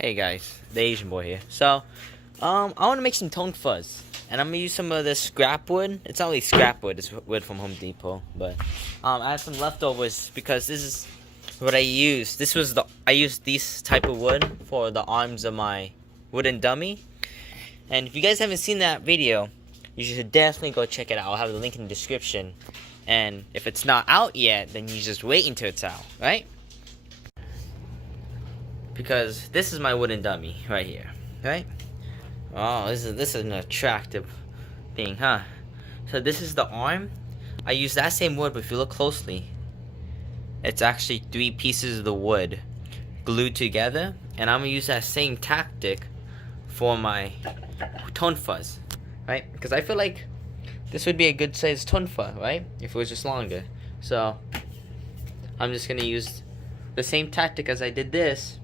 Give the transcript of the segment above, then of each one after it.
Hey guys, the Asian boy here. So, I want to make some Tonfas, and I'm gonna use some of this scrap wood. It's not really scrap wood; it's wood from Home Depot. But I have some leftovers because this is what I used. I used this type of wood for the arms of my wooden dummy. And if you guys haven't seen that video, you should definitely go check it out. I'll have the link in the description. And if it's not out yet, then you just wait until it's out, right? Because this is my wooden dummy right here, right? Oh, this is an attractive thing, huh? So this is the arm. I use that same wood, but if you look closely, it's actually 3 pieces of the wood glued together, and I'm gonna use that same tactic for my tonfas, right? Because I feel like this would be a good size tonfa, right? If it was just longer. So I'm just gonna use the same tactic as I did this,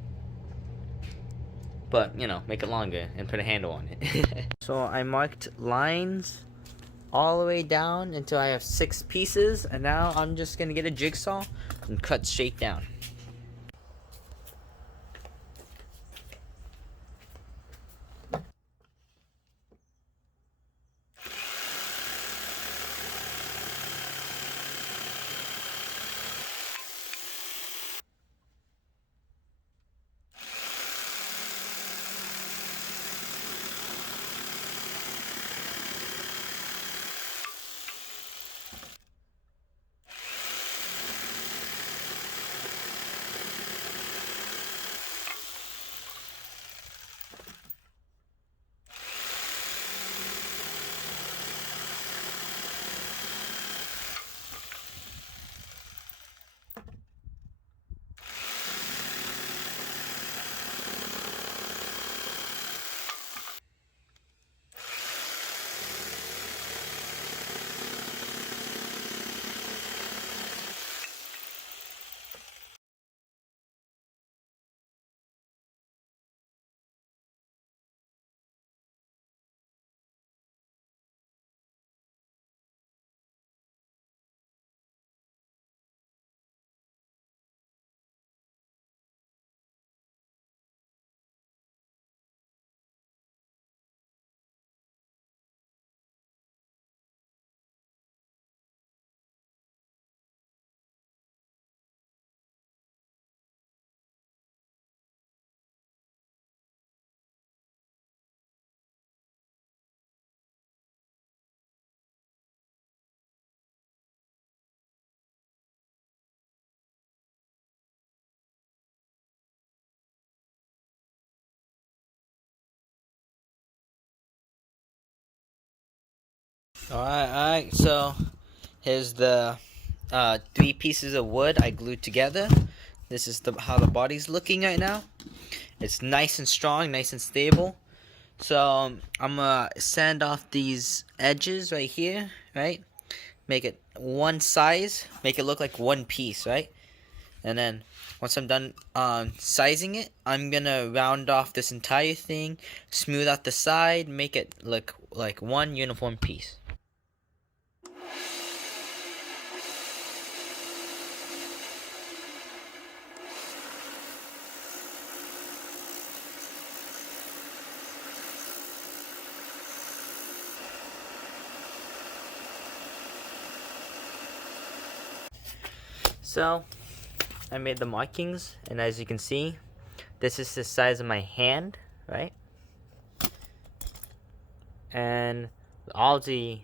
but make it longer and put a handle on it. So I marked lines all the way down until I have 6 pieces, and now I'm just gonna get a jigsaw and cut straight down. Alright, so here's the 3 pieces of wood I glued together. This is how the body's looking right now. It's nice and strong, nice and stable. So I'm gonna sand off these edges right here, right? Make it one size, make it look like one piece, right? And then once I'm done sizing it, I'm gonna round off this entire thing, smooth out the side, make it look like one uniform piece. So I made the markings, and as you can see, this is the size of my hand, right? And all the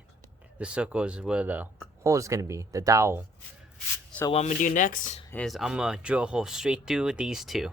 circles where the hole is gonna be, the dowel. So what I'm gonna do next is I'm gonna drill a hole straight through these two.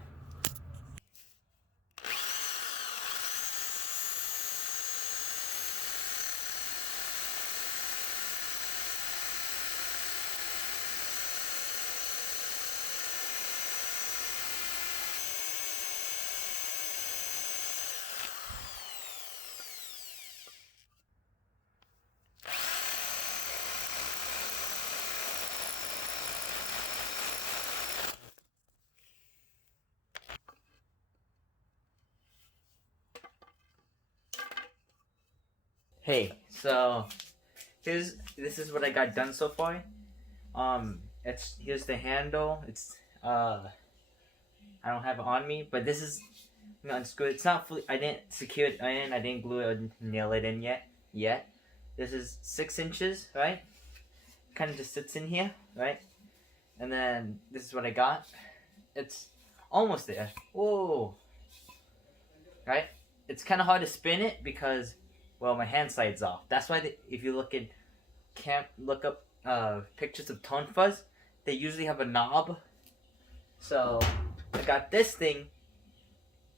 Hey, so this is what I got done so far. Here's the handle. It's I don't have it on me, but this is unscrew it. It's not fully. I didn't secure it in. I didn't glue it or nail it in yet. This is 6 inches, right? Kind of just sits in here, right? And then this is what I got. It's almost there. Whoa. Right? It's kind of hard to spin it because, well, my hand slides off. That's why if you look up pictures of Tonfas, they usually have a knob. So I got this thing.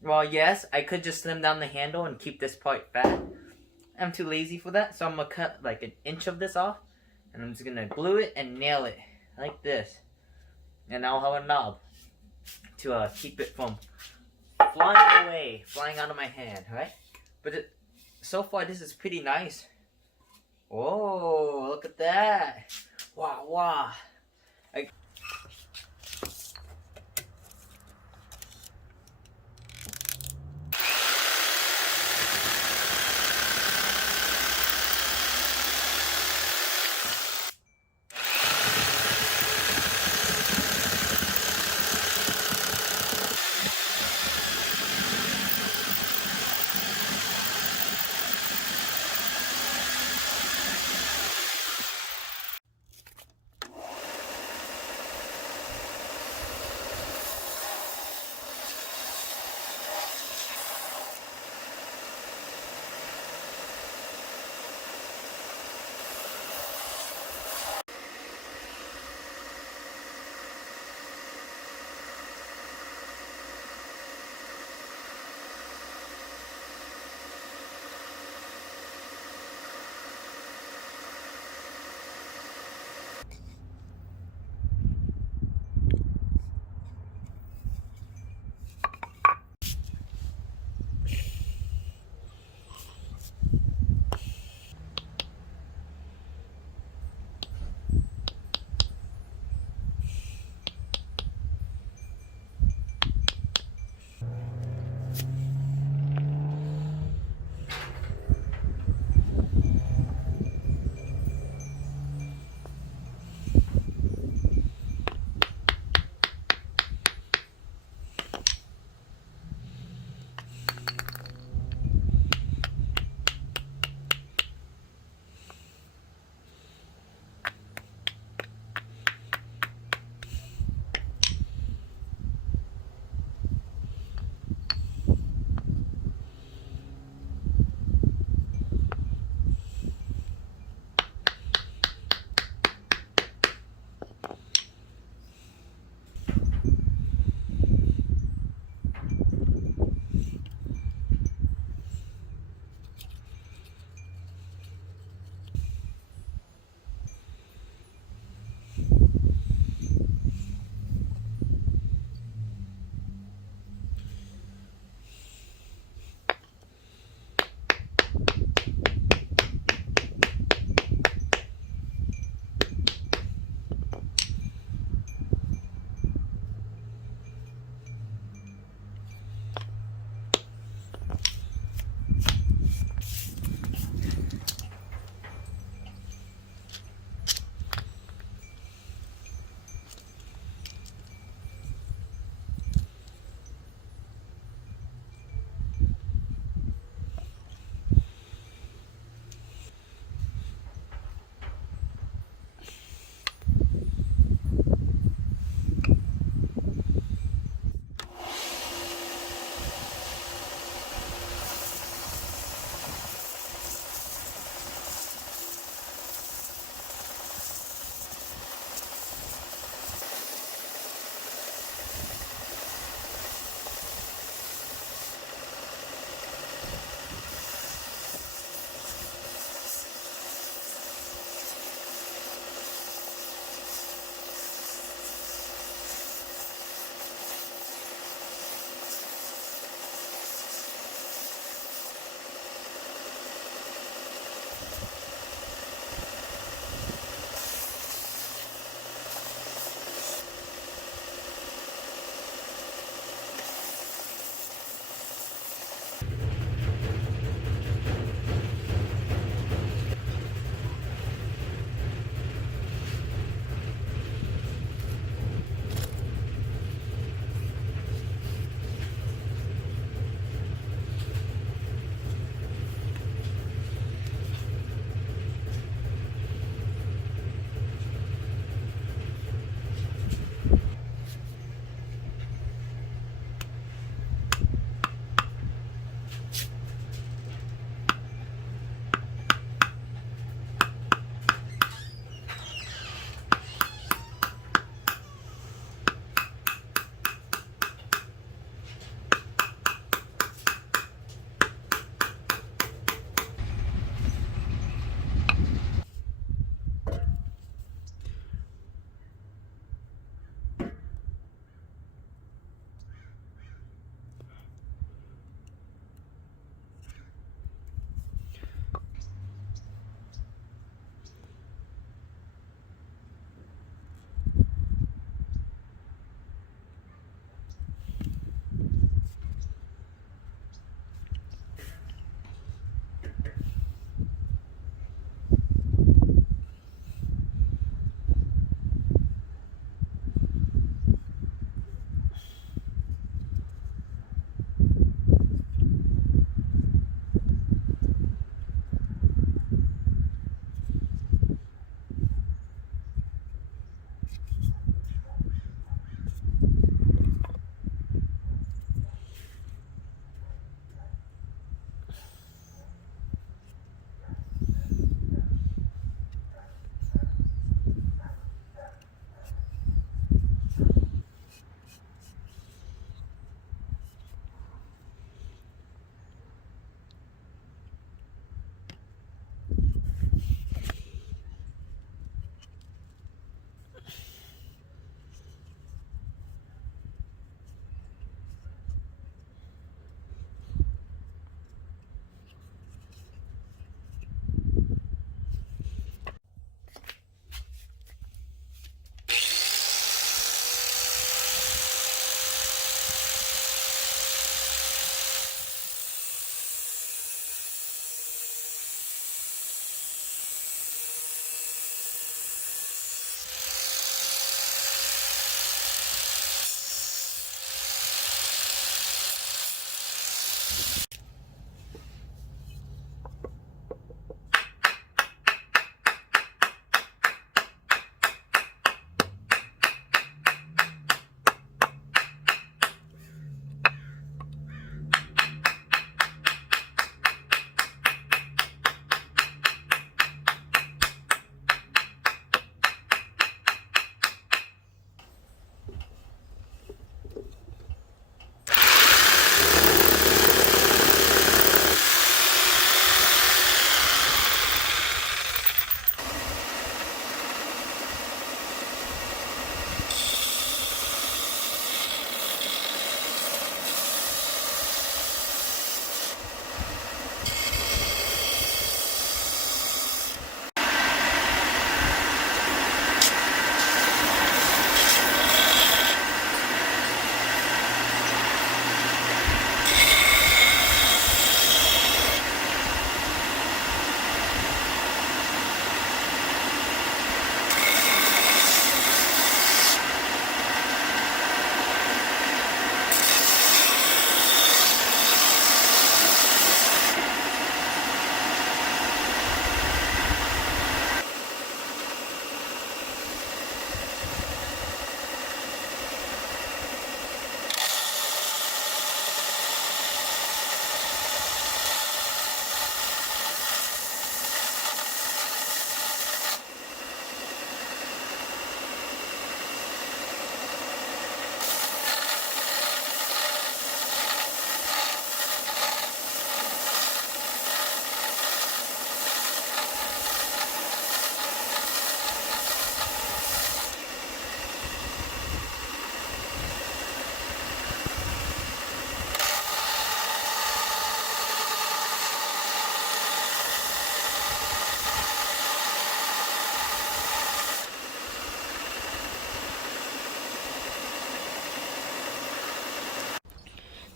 Well, yes, I could just slim down the handle and keep this part fat. I'm too lazy for that, so I'm gonna cut like an inch of this off, and I'm just gonna glue it and nail it like this. And I'll have a knob to keep it from flying out of my hand, right? But so far, this is pretty nice. Whoa, look at that. Wow.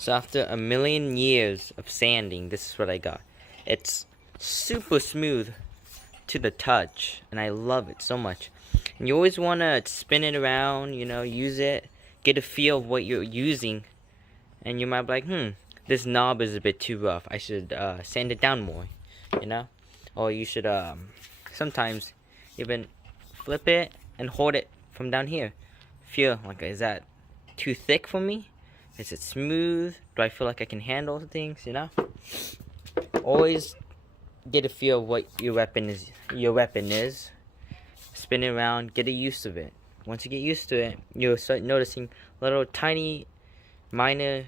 So after a million years of sanding, this is what I got. It's super smooth to the touch, and I love it so much. And you always want to spin it around, you know, use it, get a feel of what you're using, and you might be like, this knob is a bit too rough. I should sand it down more, you know? Or you should sometimes even flip it and hold it from down here. Feel like, is that too thick for me? Is it smooth? Do I feel like I can handle things, you know? Always get a feel of what your weapon is. Spin it around, get a use of it. Once you get used to it, you'll start noticing little tiny minor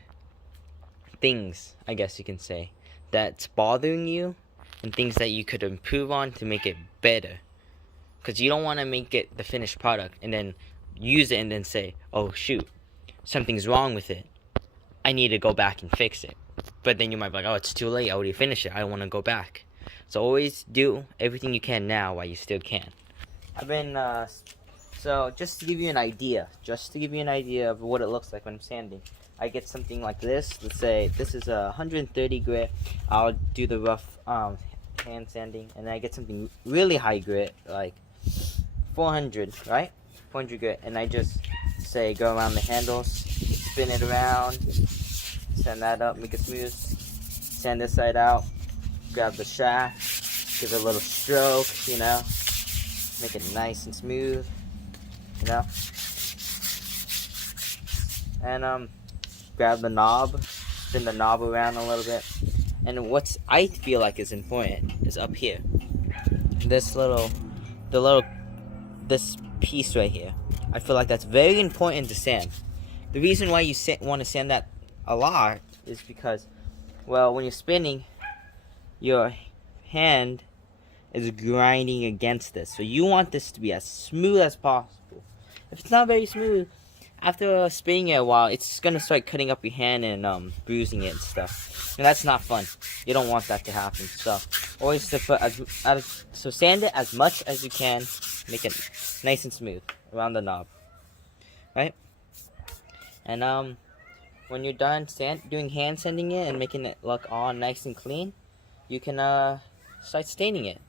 things, I guess you can say, that's bothering you, and things that you could improve on to make it better. Because you don't want to make it the finished product and then use it and then say, oh shoot, something's wrong with it, I need to go back and fix it. But then you might be like, oh, it's too late, I already finished it, I don't want to go back. So always do everything you can now while you still can. So just to give you an idea of what it looks like when I'm sanding, I get something like this. Let's say this is a 130 grit. I'll do the rough hand sanding, and then I get something really high grit, like 400, right? 400 grit, and I just say go around the handles, spin it around, sand that up, make it smooth, sand this side out, grab the shaft, give it a little stroke, you know, make it nice and smooth, you know, and grab the knob, spin the knob around a little bit, and what I feel like is important is up here, this piece right here. I feel like that's very important to sand. The reason why you want to sand that a lot is because, well, when you're spinning, your hand is grinding against this, so you want this to be as smooth as possible. If it's not very smooth, after spinning it a while, it's gonna start cutting up your hand and bruising it and stuff, and that's not fun. You don't want that to happen. So always so sand it as much as you can, make it nice and smooth around the knob, right? And when you're done doing hand sanding it and making it look all nice and clean, you can start staining it.